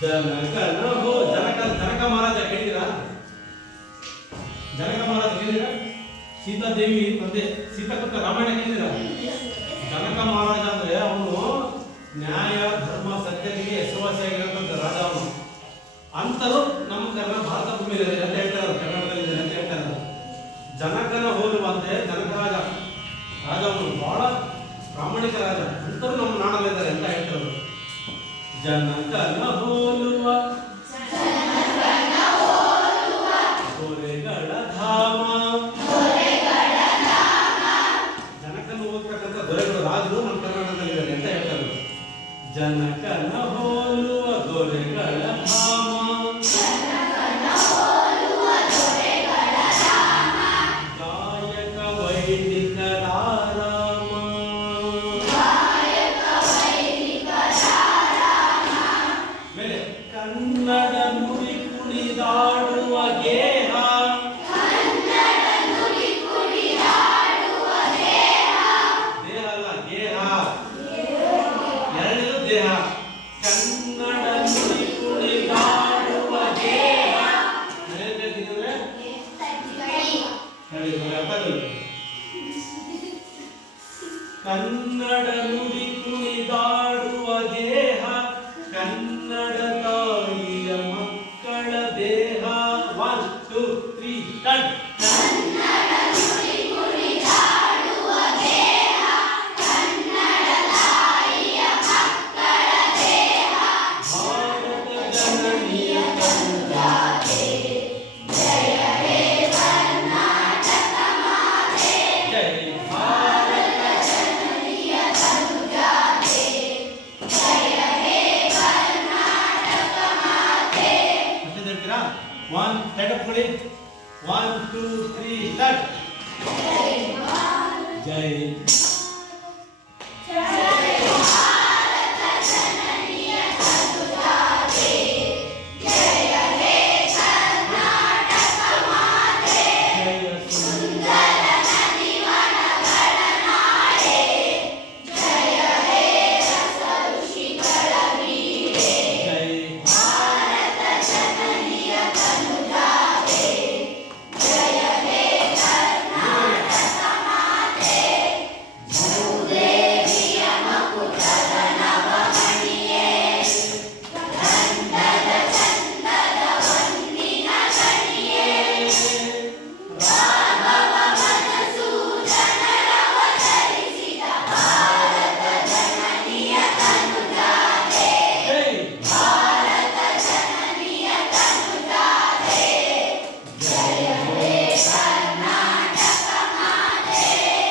ಜನಕನ ಹೋ ಜನಕ ಮಹಾರಾಜ ಕೇಳಿದಿರಾ? ಜನಕ ಮಹಾರಾಜ ಕೇಳಿದಿರಾ? ಸೀತಾದೇವಿ ತಂದೆ ಸೀತಾಪುತ್ರ ರಾಮಾಯಣ ಕೇಳಿದಿರಾ? ಜನಕ ಮಹಾರಾಜ ಅಂದ್ರೆ ಅವನು ನ್ಯಾಯ ಧರ್ಮ ಸತ್ಯತೆಗೆ ಹೆಸರುವಾಸಿಯಾಗಿರುವಂತ ರಾಜ. ಅವನು ಅಂತರೂ ನಮ್ಮ ಭಾರತ ಭೂಮಿಯಲ್ಲಿ ಅಂತ ಹೇಳ್ತಾರೆ, ಕರ್ನಾಟಕದಲ್ಲಿ ಅಂತ ಹೇಳ್ತಾರೆ. ಜನಕನ ಹೋಲುವಂತೆ ಜನಕ ರಾಜ ಅವನು ಬಹಳ ಪ್ರಾಮಾಣಿಕ ರಾಜ, ಅಂತರೂ ನಮ್ಮ ನಾಡಲ್ಲಿದ್ದಾರೆ ಅಂತ ಹೇಳ್ತಾರೆ. ಜನಕನ ಹೋಲುವ ದೊರೆಗಳ ಧಾಮ, ಜನಕನ ಹೋಗ್ತಕ್ಕಂಥ ದೊರೆಗಳು ರಾಜರು ನಮ್ಮ ಕರ್ನಾಟಕದಲ್ಲಿದ್ದಾರೆ ಅಂತ ಹೇಳ್ತಾರೆ. ಜನಕನ ಹೋಲುವ ದೊರೆಗಳ ಧಾಮ, ಗಾಯಕ ವೈದಿಕರ ರಾಮ, ಮೇಲೆ ಕನ್ನಡ ನುಡಿ ಕುಣಿದಾಡುವ ಗೇಹ, ದೇಹ ಅಲ್ಲ ಗೇಹ, ಎರಡನೇದು ದೇಹ. ಕನ್ನಡ ನುಡಿ ಕುಣಿದಾಡುವ ಗೇಹ ಹೇಳಿದ್ರೆ ಕನ್ನಡ ನುಡಿ ಕುಣಿದಾಡುವ ದೇಹ, ಕನ್ನಡ ತಾಯಿಯ ಮಕ್ಕಳ ದೇಹ. 1 2 3 ಸ್ಟಾರ್ಟ್. ಭಾರತ ಜನನಿಯ ಸಂಜಾತೆ, ಜಯ ಹೇ ಕರ್ನಾಟಕ ಮಾತೆ, ಜಯ ಭಾರತ ಜನನಿಯ ಸಂಜಾತೆ, ಜಯ ಹೇ ಕರ್ನಾಟಕ ಮಾತೆ. ಮತ್ತೆ ಹೇಳ್ತೀರಾ? 1 ಸ್ಟಾರ್ಟ್ ಅಪ್ ಕೊಡಿ. 1 2 3 ಸ್ಟಾರ್ಟ್. ಜೈ